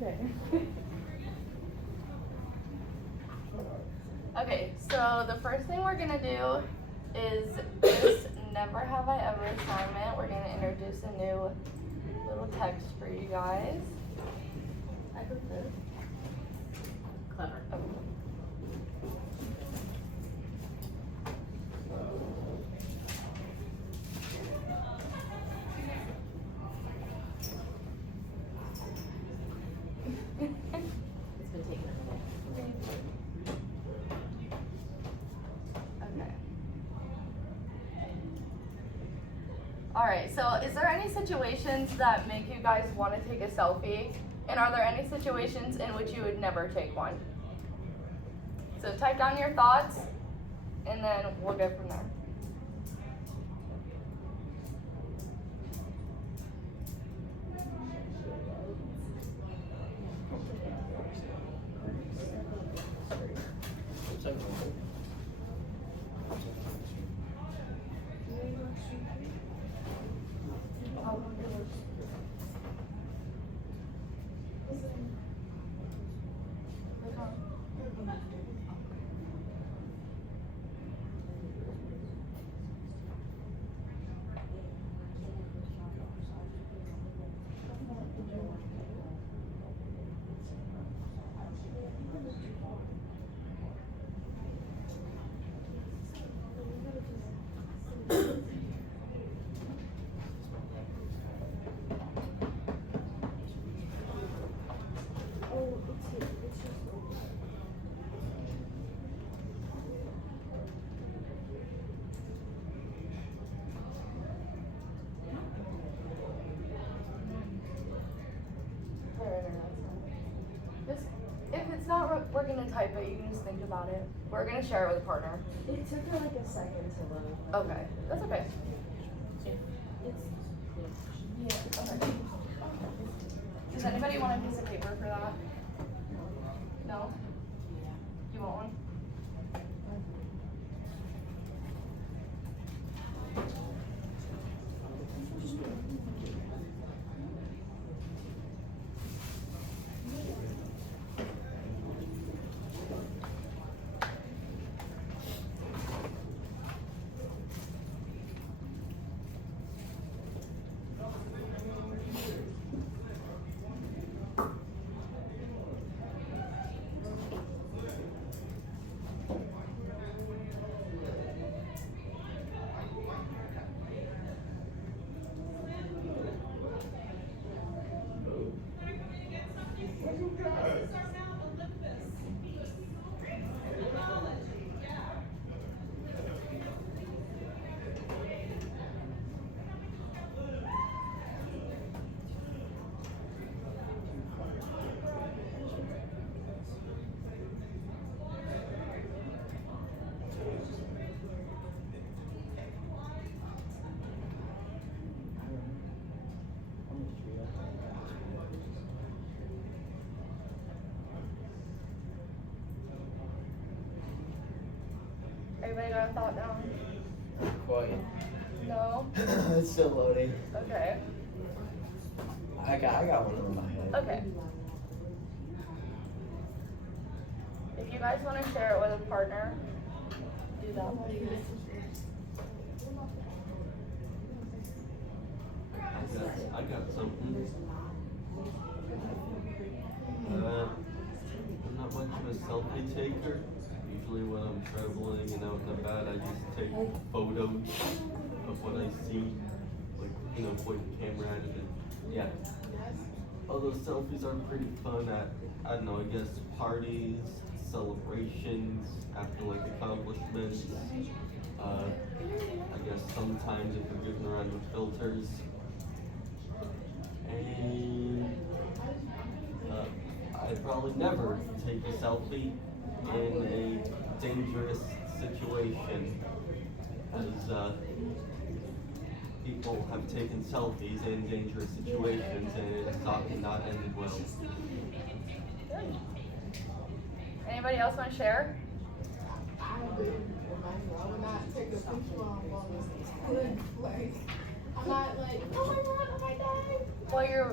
Okay. Okay, so the first thing we're gonna do is this never have I ever assignment. We're gonna introduce a new little text for you guys. I put this. Clever. It's been taken. Okay. Alright, so is there any situations that make you guys want to take a selfie? And are there any situations in which you would never take one? So type down your thoughts, and then we'll go from there. Just, if it's not, we're gonna type it. You can just think about it. We're gonna share it with a partner. It took her like a second to load. Okay, that's okay. Yeah. Okay. Does anybody want a piece of paper for that? No? You want one? Everybody got a thought down? Quite. No? It's still loading. Okay. I got one in my head. Okay. If you guys want to share it with a partner, do that. I got something. I'm not much of a selfie taker. Usually when I'm traveling and out and about, I just take photos of what I see. Like, point the camera at it and, yeah. Although selfies are pretty fun at, I don't know, I guess parties, celebrations, after like accomplishments. I guess sometimes if you're getting around with filters. And I'd probably never take a selfie in a dangerous situation, as people have taken selfies in dangerous situations and it has often not ended well. Anybody else want to share? I would not take a picture on one. Like, not like, oh my god, I might die. While you're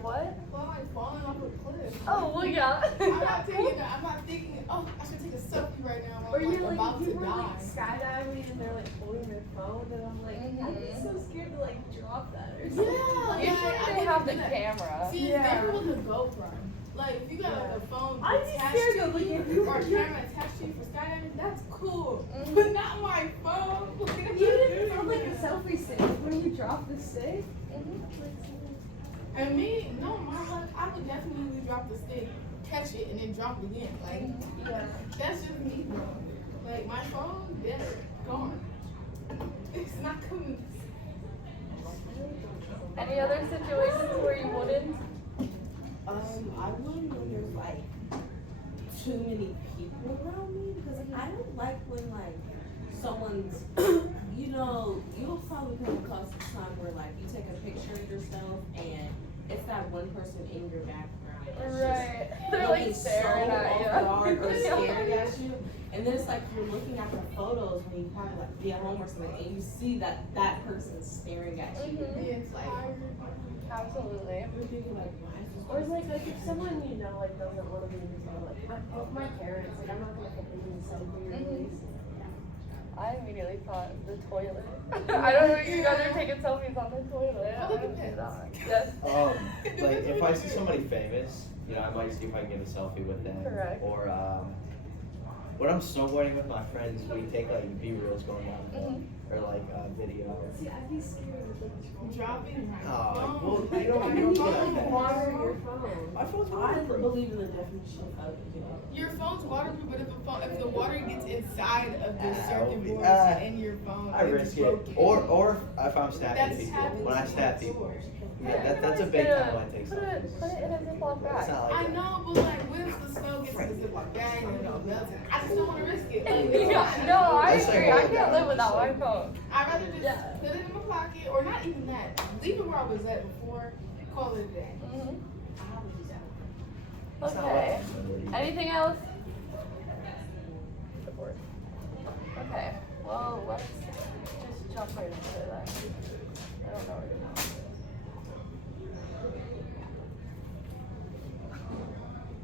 what? Well, I'm like falling off a cliff. Oh, well, yeah. I'm not thinking, oh, I should take a selfie right now. Or I'm you're like like, about if to you were die. like skydiving and they're like holding their phone, and I'm like, I'd be so scared to like drop that or something. Yeah, Usually I they have the wouldn't do that. camera. See, Yeah. it's different with a GoPro. Like, if you got like a phone I'd be attached scared to though, like, you, if you or a were- camera attached to you for skydiving, that's cool. Mhm. But not my phone. Like, I'm Even not if it's doing on like a that. selfie stick, when you drop the stick. And me, no, my luck, I would definitely drop the stick, catch it, and then drop it again. Like, Yeah. that's just me, bro. Like, my phone, dead, gone. It's not coming. Any other situations where you wouldn't? I wouldn't when there's like too many people around me because I don't like when like someone's, you know, you'll probably come across a time where like you take a picture of yourself and it's that one person in your background that's Right. just They're like looking staring so at you. off guard or Yeah. staring at you, and then it's like you're looking at the photos when you probably like be at home or something and you see that person's staring at you. Mhm. It's like, Absolutely. You're thinking like, why is this Or person like if someone you know like doesn't want to be in the photo, like my parents, like I'm not gonna put them in the selfie or Mhm. release. I immediately thought the toilet. I don't know if you guys are taking selfies on the toilet. I don't do that. Yes. Like if I see somebody famous, you know, I might see if I can get a selfie with them. Correct. Or when I'm snowboarding with my friends, we take like B-reels going down the hill, Mhm. or like video. See, I'd be scared of like dropping my Oh, phone. well, you don't- My you don't phone get that. water waterproof. your phone. My phone's I waterproof. believe in the definition of, you know. Your phone's waterproof, but if the water gets inside of the circuit boards Ah, in your phone, I it's risk it. broken. Or if I'm stabbing That's people. happened When I to stab my people. source. Yeah, that's a big time when I take Put selfies. it in a Ziploc It's bag. not like I that. know, but like, what if the snow gets in the Ziploc bag and it all melts? I just don't want to risk it. Like, it's Yeah, fine. no, I That's like agree. I all can't that. live without my phone. I'd rather just Yeah. put it in my pocket, or not even that. Leave it where I was at before. Call it a day. Mhm. I would do that. It's not Okay. like somebody- Anything else? Support. Okay. Well, let's just jump right into it then. I don't know where to go.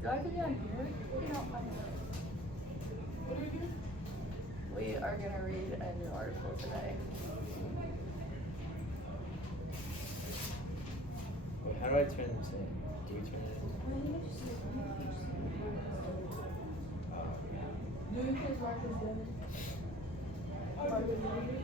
Do I have to be on here? No, I'm not. What do we do? We are gonna read a new article today. Wait, how do I turn this in? Do we turn it in? Do you think Marcus done it? Marcus done it?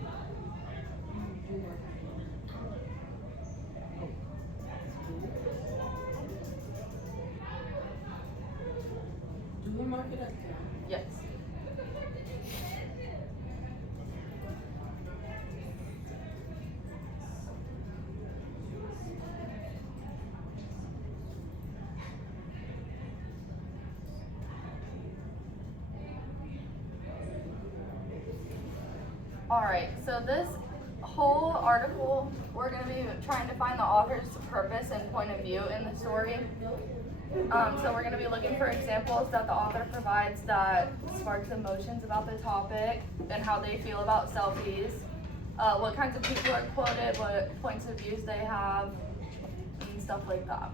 Do we mark it up? Yes. Alright, so this whole article, we're going to be trying to find the author's purpose and point of view in the story. So we're going to be looking for examples that the author provides that sparks emotions about the topic and how they feel about selfies, what kinds of people are quoted, what points of views they have, and stuff like that.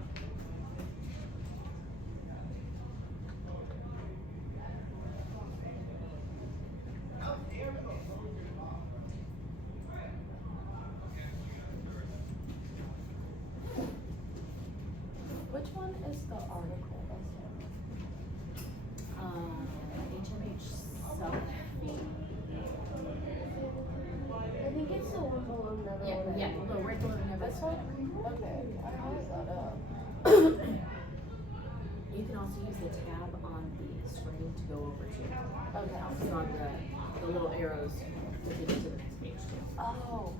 Which one is the article? HMH selfie. I think it's the one below another one. Yeah, no, right below This one? Okay, I have that up. You can also use the tab on the screen to go over to. Okay. So on the little arrows to take you to the next page. Oh.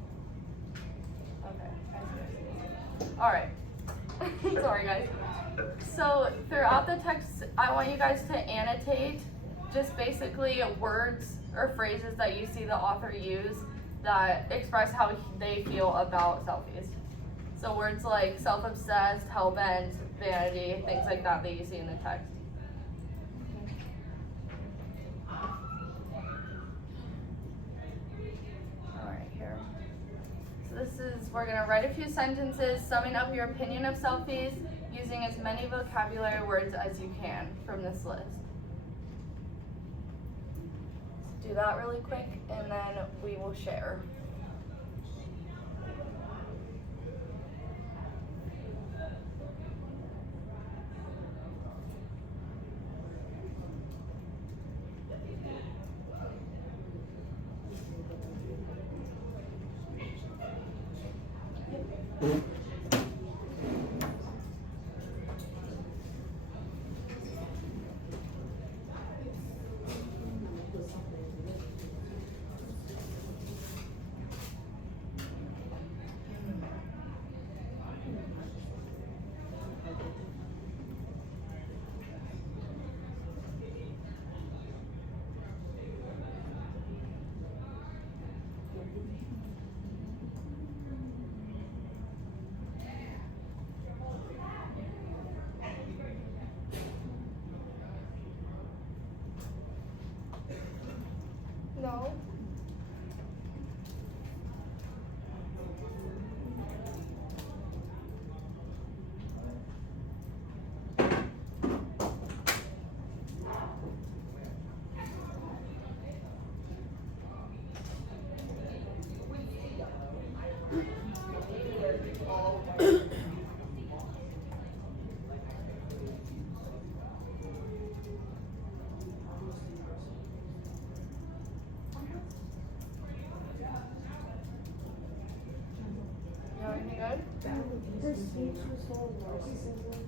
Okay. I see. All right. Sorry, guys. So throughout the text, I want you guys to annotate just basically words or phrases that you see the author use that express how they feel about selfies. So words like self-obsessed, hell-bent, vanity, things like that that you see in the text. All right, here. So we're gonna write a few sentences summing up your opinion of selfies using as many vocabulary words as you can from this list. Let's do that really quick and then we will share. No. You know anything good? Her speech was so narcissism.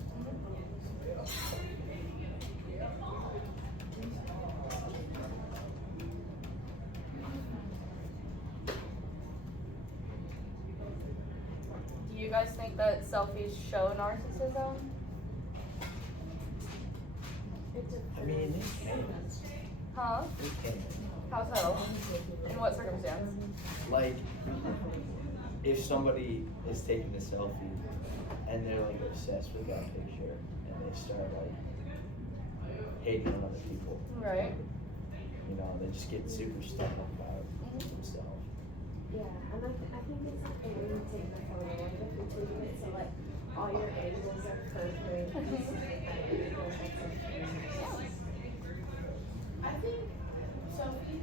Do you guys think that selfies show narcissism? I mean, it can. Huh? It can. How so? In what circumstance? Like, if somebody is taking a selfie and they're like obsessed with that picture and they start like hating on other people, Right. you know, they just get super stuck up about themselves. Yeah, and I think it's like when you take the photo, like if you're taking it so like all your angles are perfect. I think selfies,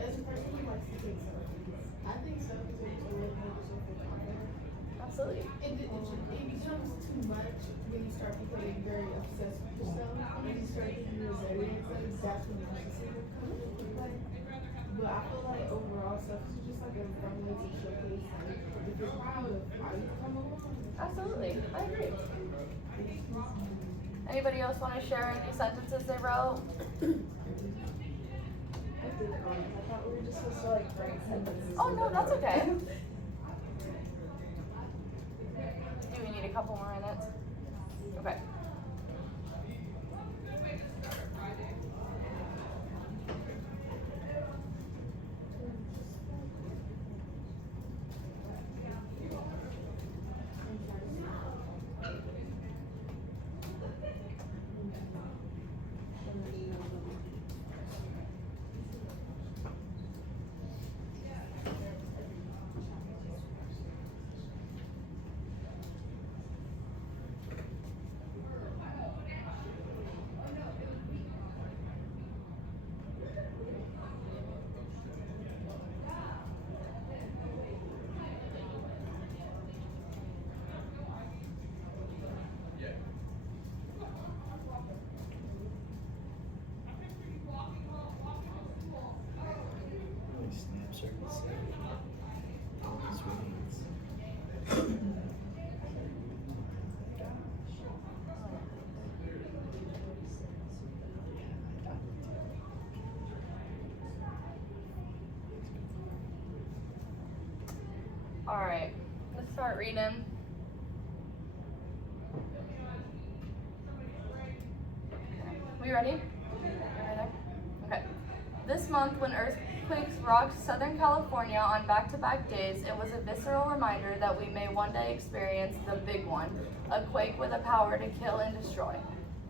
as a person who likes to take selfies, I think selfies are just a way to make yourself feel confident. Absolutely. It becomes too much when you start becoming very obsessed with yourself and you start thinking you're very like that's when narcissism comes into play. But I feel like overall selfies are just like a fun way to showcase like if you're proud of how you come along. Absolutely. I agree. Anybody else want to share any sentences they wrote? I thought we were just supposed to like write sentences. Oh no, that's okay. Do we need a couple more minutes? Okay. Really snaps are insane. All right. Let's start reading. We ready? Okay. This month, when earthquakes rocked Southern California on back-to-back days, it was a visceral reminder that we may one day experience the big one, a quake with the power to kill and destroy.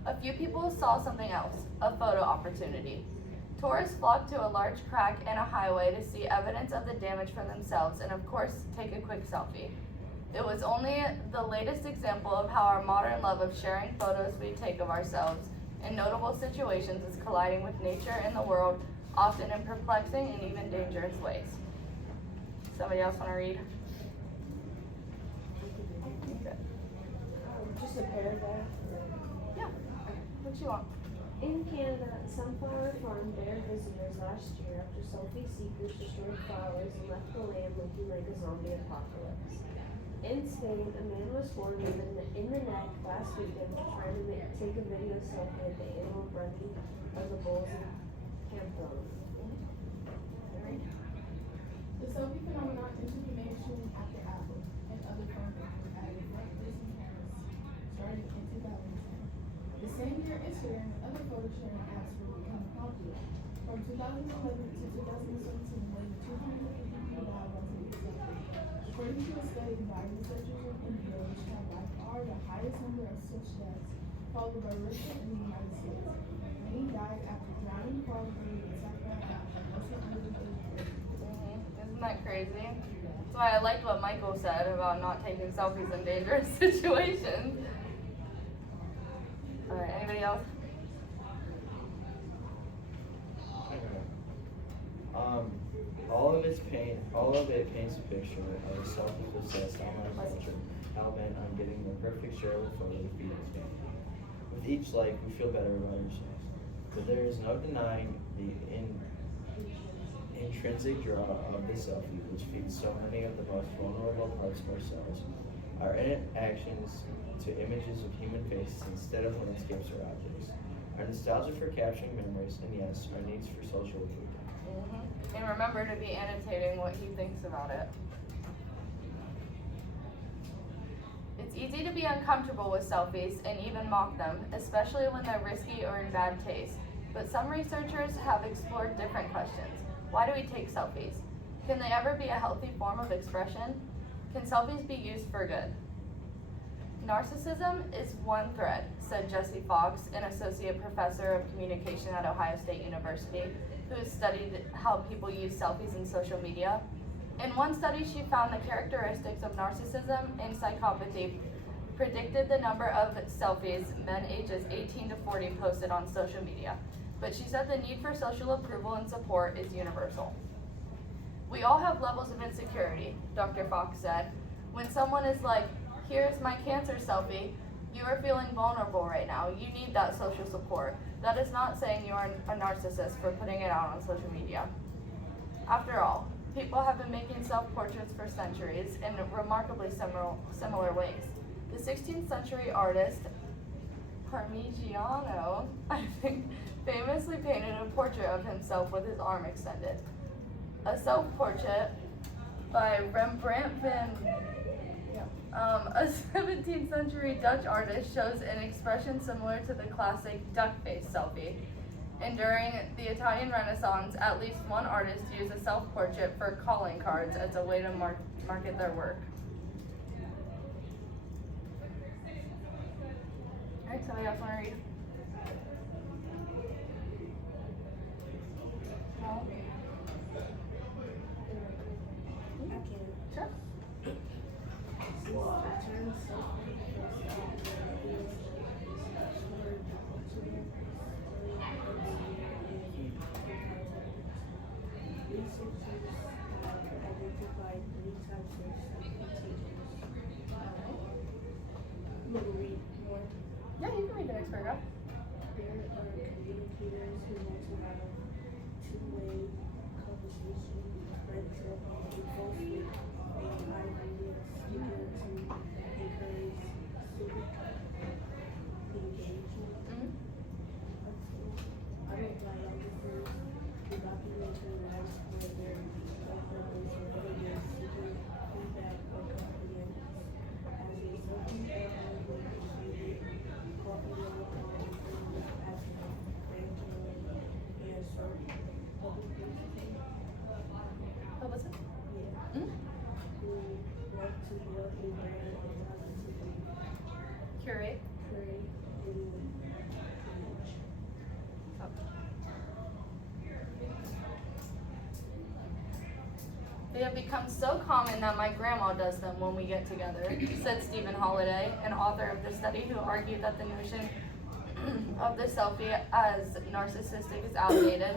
A few people saw something else, a photo opportunity. Tourists flock to a large crack in a highway to see evidence of the damage for themselves and, of course, take a quick selfie. It was only the latest example of how our modern love of sharing photos we take of ourselves in notable situations is colliding with nature and the world, often in perplexing and even dangerous ways. Somebody else want to read? Okay. Just a paragraph. Yeah. What you want? In Canada, Sunflower Farm banned visitors last year after selfie seekers destroyed flowers and left the land looking like a zombie apocalypse. In Spain, a man was formed in the neck last weekend for trying to take a video selfie at the annual running of the bulls in Pamplona. The selfie phenomenon entered mainstream after Apple and other phone companies added front-facing cameras starting in 2010. The same year, Instagram and other photo sharing apps will become popular. From 2011 to 2017, more than 250 people died while taking selfies. According to a study by researchers in India, which have by far the highest number of such deaths, followed by Russia and the United States. Many died after drowning, falling, or being attacked by an app, and most under the age of 30. Isn't that crazy? That's why I liked what Michael said about not taking selfies in dangerous situations. Alright, anybody else? All of it paints a picture of a self-obsessed online culture, hell bent on getting the perfect shareable photo to feed its fan. With each like, we feel better about ourselves. But there is no denying the intrinsic draw of the selfie, which feeds so many of the most vulnerable parts of ourselves. Our actions to images of human faces instead of landscapes or objects. Our nostalgia for capturing memories, and yes, our needs for social approval. And remember to be annotating what he thinks about it. It's easy to be uncomfortable with selfies and even mock them, especially when they're risky or in bad taste. But some researchers have explored different questions. Why do we take selfies? Can they ever be a healthy form of expression? Can selfies be used for good? Narcissism is one thread, said Jessie Fox, an associate professor of communication at Ohio State University, who has studied how people use selfies in social media. In one study, she found the characteristics of narcissism and psychopathy predicted the number of selfies men ages 18 to 40 posted on social media. But she said the need for social approval and support is universal. We all have levels of insecurity, Dr. Fox said. When someone is like, here's my cancer selfie, you are feeling vulnerable right now. You need that social support. That is not saying you are a narcissist for putting it out on social media. After all, people have been making self-portraits for centuries in remarkably similar ways. The 16th century artist Parmigiano, I think, famously painted a portrait of himself with his arm extended. A self-portrait by Rembrandt van a 17th century Dutch artist shows an expression similar to the classic duck face selfie. And during the Italian Renaissance, at least one artist used a self-portrait for calling cards as a way to market their work. Alright, somebody else want to read? No? Sure. Yeah, you can read the next paragraph. There are communicators who want to have two-way conversation, for example, both with AI videos, speaker to encourage civic engagement. Autobiographers who document their lives where their purpose or videos seeking feedback or confidence. As a certain family will appreciate coffee and Publicist? yeah, who want to build a brand of positivity, Curate. create, and image. become so common that my grandma does them when we get together, said Stephen Holiday, an author of the study who argued that the notion of the selfie as narcissistic is outdated.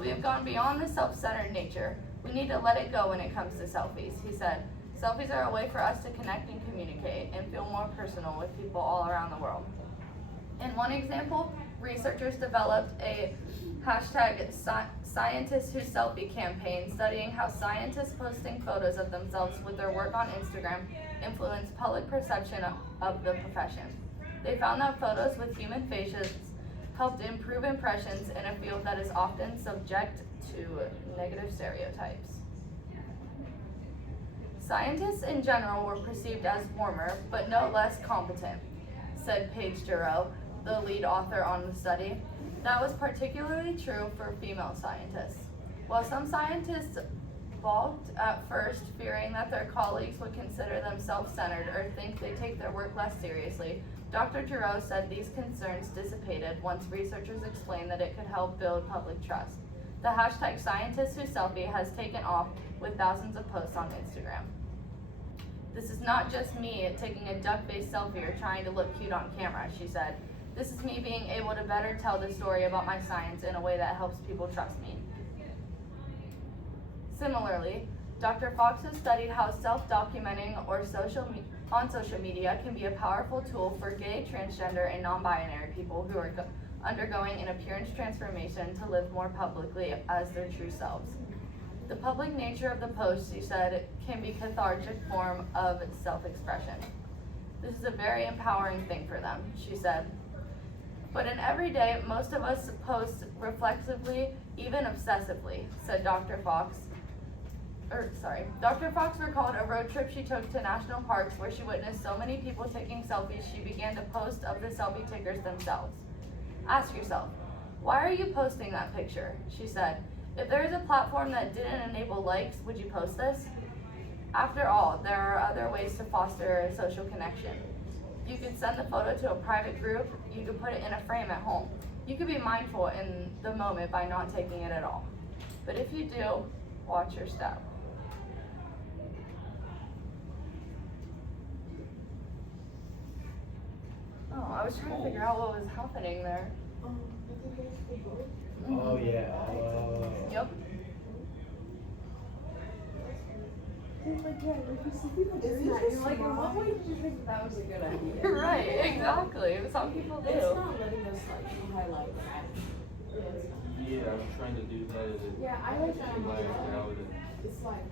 We have gone beyond the self-centered nature. We need to let it go when it comes to selfies, he said. Selfies are a way for us to connect and communicate and feel more personal with people all around the world. In one example, researchers developed a hashtag Scientists Who Selfie campaign studying how scientists posting photos of themselves with their work on Instagram influence public perception of the profession. They found that photos with human faces helped improve impressions in a field that is often subject to negative stereotypes. Scientists in general were perceived as warmer, but no less competent, said Paige Giroux, the lead author on the study. That was particularly true for female scientists. While some scientists balked at first, fearing that their colleagues would consider them self-centered or think they take their work less seriously, Dr. Giroux said these concerns dissipated once researchers explained that it could help build public trust. The hashtag Scientists Who Selfie has taken off with thousands of posts on Instagram. This is not just me taking a duck-faced selfie or trying to look cute on camera, she said. This is me being able to better tell the story about my science in a way that helps people trust me. Similarly, Dr. Fox has studied how self-documenting on social media can be a powerful tool for gay, transgender, and non-binary people who are undergoing an appearance transformation to live more publicly as their true selves. The public nature of the post, she said, can be a cathartic form of self-expression. This is a very empowering thing for them, she said. But in every day, most of us post reflexively, even obsessively, said Dr. Fox. Dr. Fox recalled a road trip she took to national parks where she witnessed so many people taking selfies she began to post of the selfie takers themselves. Ask yourself, why are you posting that picture? She said. If there is a platform that didn't enable likes, would you post this? After all, there are other ways to foster a social connection. You could send the photo to a private group, you could put it in a frame at home. You could be mindful in the moment by not taking it at all. But if you do, watch your step. Oh, I was trying to figure out what was happening there. I think that's the book. Oh, yeah. Oh. Yep. It's like, yeah, like you see people doing that, you're like, at what point did you think that was a good idea? Right, exactly. Some people It's do. not letting us like highlight that. Yeah, I was trying to do that and it Yeah, I like that. lagged out and It's like,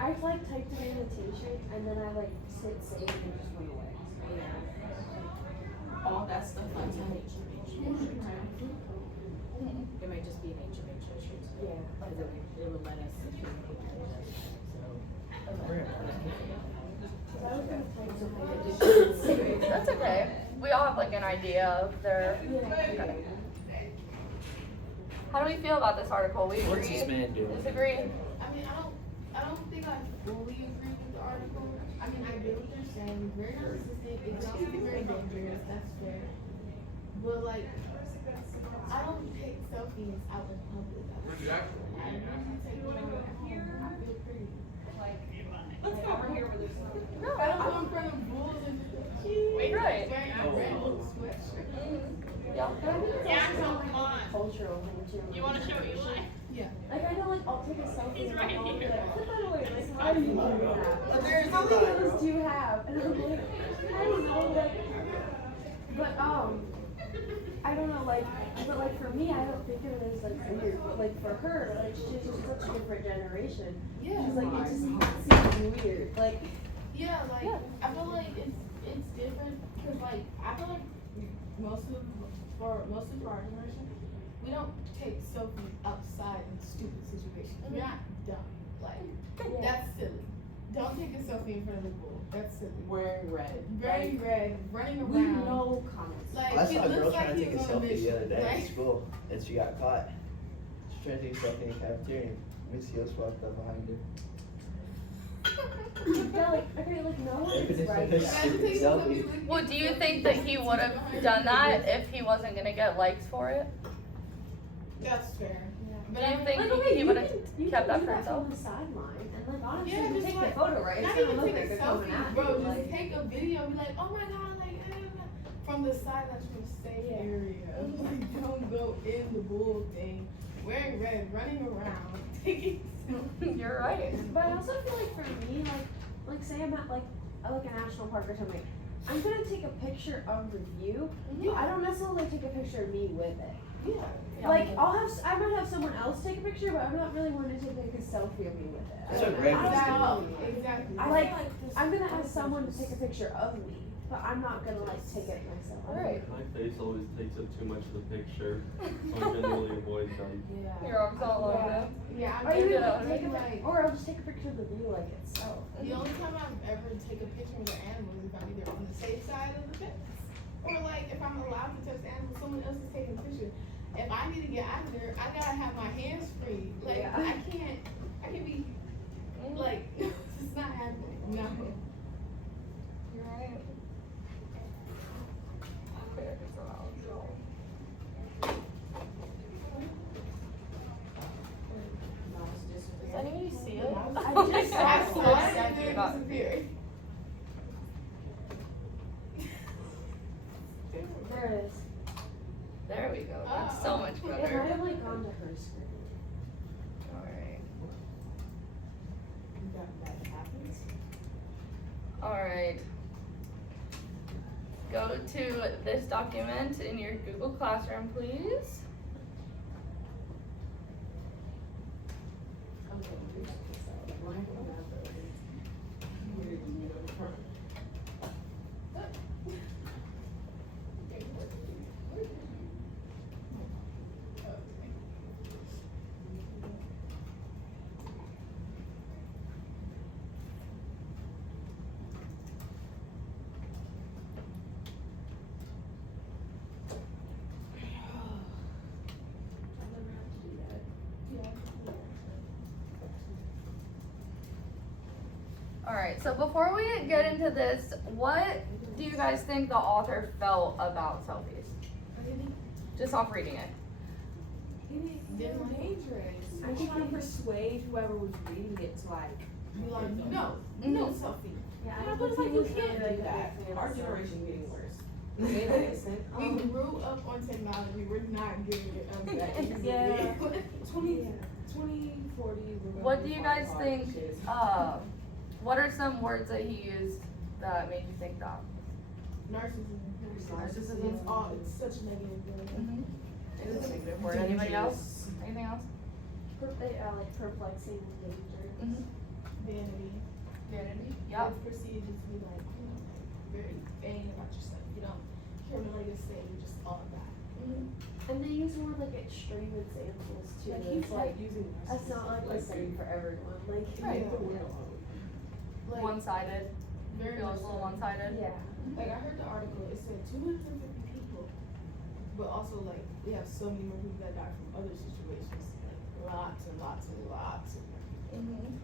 I like typed an annotation and then I like hit save and it just went away. All that stuff like that. It may just be an HMH issue. Yeah. Because it would let us communicate with us. I was gonna type something. That's okay. We all have like an idea of their. Okay. How do we feel about this article? We What's agree? this man doing? Disagree? I mean, I don't think I fully agree with the article. I mean, I get what they're saying, very consistent, it can also be very dangerous, that's fair. But like, I don't take selfies out in public. I don't take one at home, I feel pretty. Let's go over here where there's No. I don't go in front of bulls and just Right. wearing a red sweatshirt. Yeah. Cultural thing too. You want to show what you like? Yeah. Like I know, like I'll take a selfie He's and right I'll be here. like, put that away. Like, how do you do that? But there's How a many lot. of those do you have? And I'm like, I don't know. Like, but I don't know. Like, but like for me, I don't think of it as like weird. But like for her, like she's just such a different generation. Yeah. She's like, it just seems weird. Like, Yeah, like Yeah. I feel like it's different because like I feel like most of our generation, we don't take selfies outside in stupid situations. We're not dumb. Like yeah. that's silly. Don't take a selfie in front of the bull. That's silly. wearing red. Very red, running We around. know comments. Like I he saw a looks girl like trying to he take a was on a selfie the other mission. day at Like, school, and she got caught. She's trying to take a selfie in the cafeteria, and Miss Yos walked up behind her. Yeah, like okay, like no one is right. It's I have to take selfie. selfies. Well, do you think that he would have done that if he wasn't gonna get likes for it? That's fair. Do you think Like, okay, he you would have can, you kept can that do for that himself? from the sideline, and like honestly, Yeah, you just take like- the photo, right? It's Not gonna even look take like a they're coming selfie, at bro. you. Just Like, take a video. Be like, oh my god, like from the side, that's from a safe Yeah. area. Like, don't go in the bull thing, wearing red, running around, taking selfies. You're right. but I also feel like for me, like say I'm at like a national park or something, I'm gonna take a picture of the view. I don't necessarily take a picture of me with it. Yeah. Yeah. Like I might have someone else take a picture, but I'm not really wanting to take like a selfie of me with it. That's I what don't Greg know. was I doing. don't know. Exactly. I like. I'm gonna ask someone to take a picture of me, but I'm not gonna like take it myself. Alright. My face always takes up too much of the picture, so I generally avoid them. Your arms all long enough. Yeah, I'm Or you Yeah. can very, take a like, or I'll just take a picture of the view like itself. the only time I've ever take a picture of an animal is if I'm either on the safe side of the fence, or like if I'm allowed to touch the animal, someone else is taking a picture. If I need to get out of there, I gotta have my hands free. Like Yeah. I can't be like, it's not happening. No. You're right. Okay, so I'll go. Does anybody see it? I just saw I it. saw it and then it disappeared. There it is. There we go. That's so much It might better. have like gone to her screen. Alright. That happens. Alright. Go to this document in your Google Classroom, please. Alright, so before we get into this, what do you guys think the author felt about selfies? Just off reading it. They're dangerous. I'm trying to persuade whoever was reading it to like. You like, no Mhm. selfie. Yeah, Yeah, I but don't like think you he was can't really do that. like Our generation getting worse. They don't listen. We grew up on technology. We're not giving it up that easily. Yeah. 20, 40. What do you guys think, what are some words that he used that made you think that? Narcissism. Narcissism. It's such a negative word. It is a negative word. Anybody else? Anything else? like perplexing and dangerous. Vanity. Vanity? Yep. It's perceived to be like, very vain about yourself. You don't care what anybody say. You're just all that. And they use more like extreme examples too. Like he's It's like using. that's not like the same for everyone. Like Right. Like, One-sided. very Feels much a little so. one-sided. yeah. Like I heard the article, it said 250 people, but also like we have so many more people that die from other situations, like lots and lots and lots. I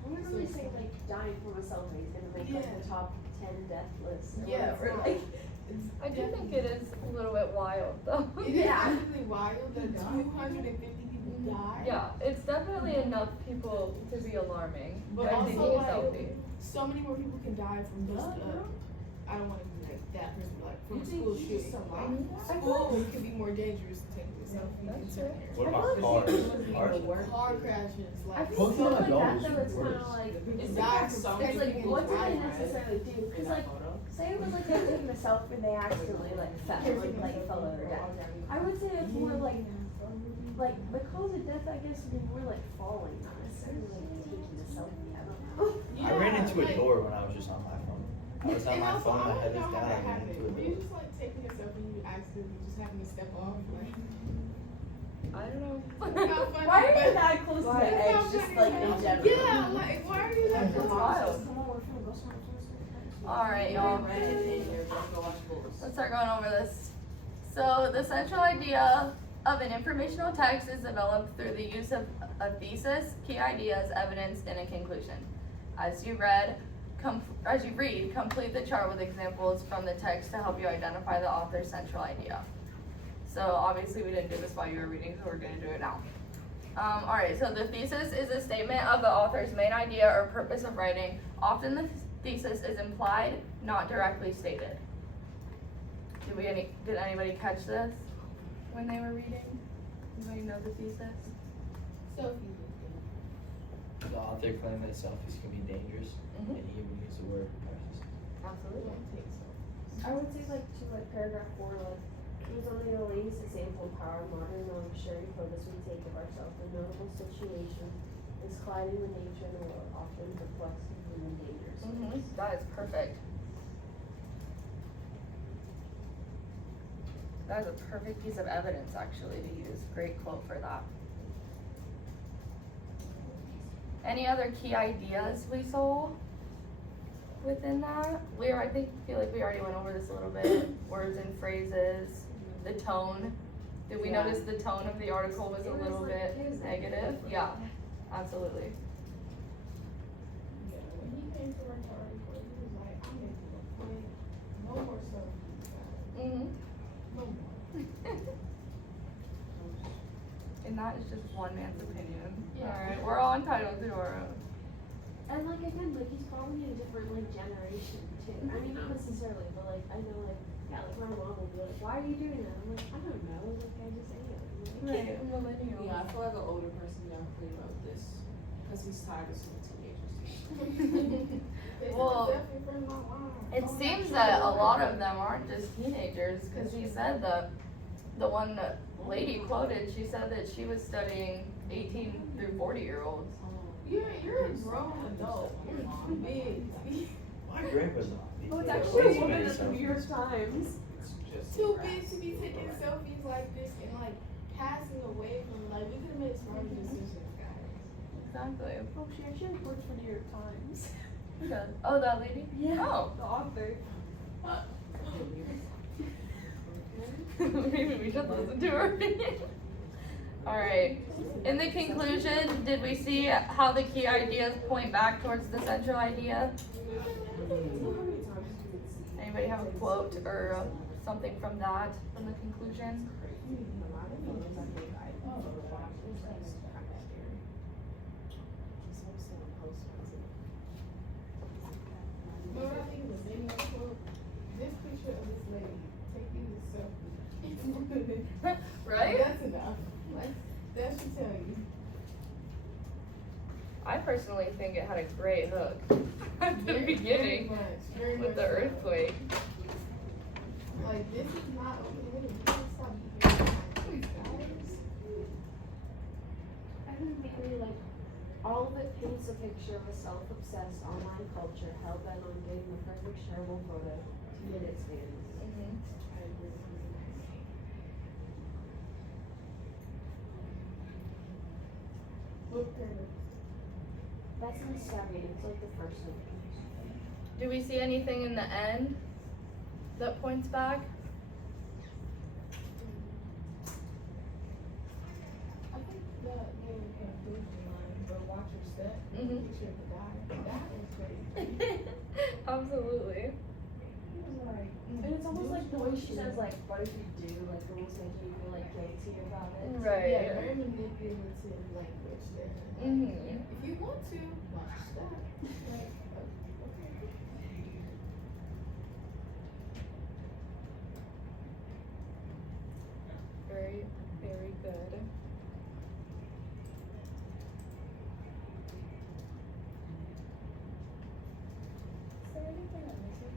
wouldn't really say like dying from a selfie is gonna make like Yeah. the top 10 death list. Or Yeah, whatever. right. Like I do think it is a little bit wild though. It is Yeah. actually wild that 250 people die. Yeah, it's definitely enough people to be alarming. But That also, taking a like, selfie. So many more people can die from just I don't want to be like that person, but like from You a think school he's shooting. so Like, loud? schools could be more dangerous to take a selfie in That's certain What areas. about cars? Car crashes, I like think Both stuff of like them that adults though it's are kind of worse. like it's It's die like from so it's like texting what and do they driving. necessarily do? Because like say it was like they're taking a selfie and they accidentally like fell like fell over death. I would say it's more like the cause of death I guess would be more like falling, not necessarily like taking a selfie. I don't know. I ran into a like- door when I was just on my phone. I was on And my also, phone, I my don't head know was how down, that I ran happened. into a Were you door. just like taking a selfie and you accidentally just happened to step off? Like, I don't know. it's not funny, Why are you but- that close to the It's edge? not Just funny, like but- in general. Yeah, like why are you that It's close? wild. Come on, we're gonna go somewhere. Alright, y'all. Let's start going over this. So the central idea of an informational text is developed through the use of a thesis, key ideas, evidence, and a conclusion. As you read, complete the chart with examples from the text to help you identify the author's central idea. So obviously we didn't do this while you were reading, so we're gonna do it now. Alright, so the thesis is a statement of the author's main idea or purpose of writing. Often the thesis is implied, not directly stated. Did anybody catch this when they were reading? Anybody know the thesis? Sophie. The author claimed that selfies can be dangerous, Mhm. and he even used the word narcissist. Absolutely. Don't take selfies. I would say like to like paragraph 4, like it was only the latest example of how our modern sharing photos we take of ourselves in notable situations is colliding with nature and the world, often perplexing human dangers. That is perfect. That is a perfect piece of evidence actually to use. Great quote for that. Any other key ideas we saw within that? I feel like we already went over this a little bit. Words and phrases, the tone. Did we Yeah. notice the tone of the article was a little bit negative? Yeah, absolutely. Yeah, when he came to write the article, he was like, I'm making a point. No more selfies, guys. Mm-hmm. No more. And that is just one man's opinion. Yeah. Alright, we're all entitled to our own. And like again, like he's probably in a different like generation too. I mean not necessarily, but like I know like yeah, like my mom will be like, why are you doing that? I'm like, I don't know, like I just am. Like, Right, millennial. Yeah, I feel like an older person definitely wrote this because he's tired of seeing teenagers. It's Well, definitely from my mom. It seems that a lot of them aren't just teenagers, because he said the one that lady quoted, she said that she was studying 18 through 40-year-olds. You're a grown adult. You're big. My grandpa's not. Oh, it's He actually takes a woman many at the New York selfies. Times. Too big to be taking selfies like this and like passing away from like we could have made smarter decisions, guys. Exactly. Oh, she actually works for New York Times. Who does? Oh, that lady? Yeah. Oh. The author. Maybe we should listen to her. Alright. In the conclusion, did we see how the key ideas point back towards the central idea? Anybody have a quote or something from that, from the conclusion? But what I think was in that quote, this picture of this lady taking this selfie. Right? That's enough. Like that should tell you. I personally think it had a great hook at the Very beginning very with much the so. earthquake. Like this is not okay. You can't stop being guys. I think maybe like all of it paints a picture of a self-obsessed online culture hell-bent on getting the perfect shareable photo to get its fans. I agree. What paragraph? That's in the second, it's like the first one. Do we see anything in the end that points back? I think the conclusion line, but watch your step. Mhm. Picture of the guy. That was great. Absolutely. He was like, And it's almost like the way she says like, what if you do, like almost making you feel like guilty about it. Right. yeah, very manipulative language there. Mhm. If you want to, watch your step. Like, okay. Very, very good. Is there anything I'm missing?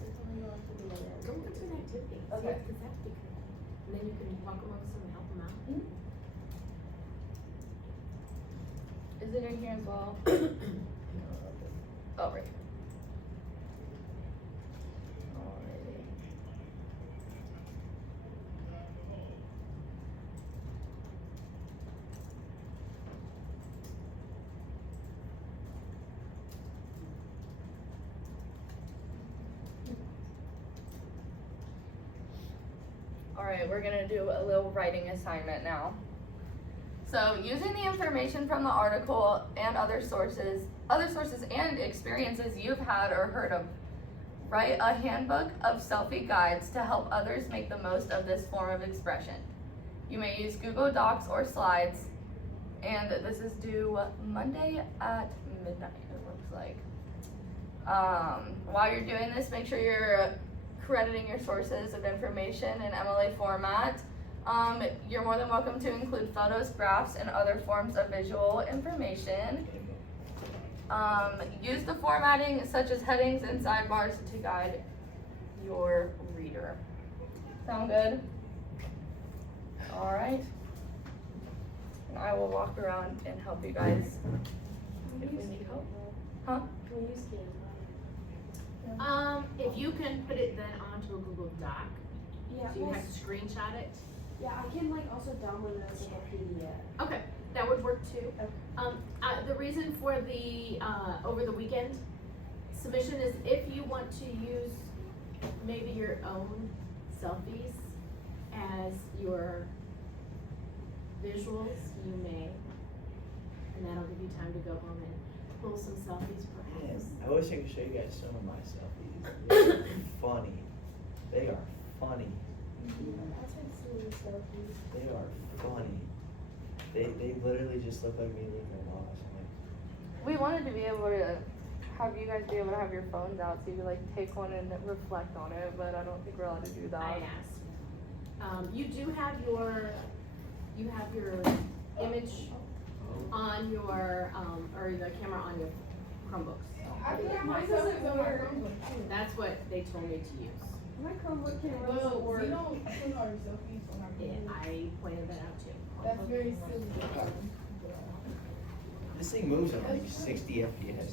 Or can we go on to the other? Go into an activity. Okay. Because that'd be good. And then you can walk amongst them and help them out. Is it in here as well? Oh, right. Alrighty. Alright, we're gonna do a little writing assignment now. So, using the information from the article and other sources and experiences you've had or heard of, write a handbook of selfie guides to help others make the most of this form of expression. You may use Google Docs or slides, and this is due Monday at midnight, it looks like. While you're doing this, make sure you're crediting your sources of information in MLA format. You're more than welcome to include photos, graphs, and other forms of visual information. Use the formatting such as headings and sidebars to guide your reader. Sound good? Alright. And I will walk around and help you guys if we need help. Huh? Can we use Canva? If you can put it then onto a Google Doc, Yeah, so you well, have to screenshot it. yeah, I can like also download it as like a PDF. Okay, that would work too. Okay. The reason for the, over the weekend submission is if you want to use maybe your own selfies as your visuals, you may. And that'll give you time to go home and pull some selfies Man, perhaps. I wish I could show you guys some of my selfies. They're funny. They are funny. I'll take some of the selfies. They are funny. They literally just look like me leaving a loss. I'm like, We wanted to be able to have you guys be able to have your phones out so you could like take one and reflect on it, but I don't think we're allowed to do that. I asked. You do have your, image on your, or the camera on your Chromebooks. I think my selfies on my Chromebook too. That's what they told me to use. My Chromebook camera Well, doesn't work. we don't put our selfies on our And Chromebook. I pointed that out too. That's very silly. this thing moves at like 60 FPS.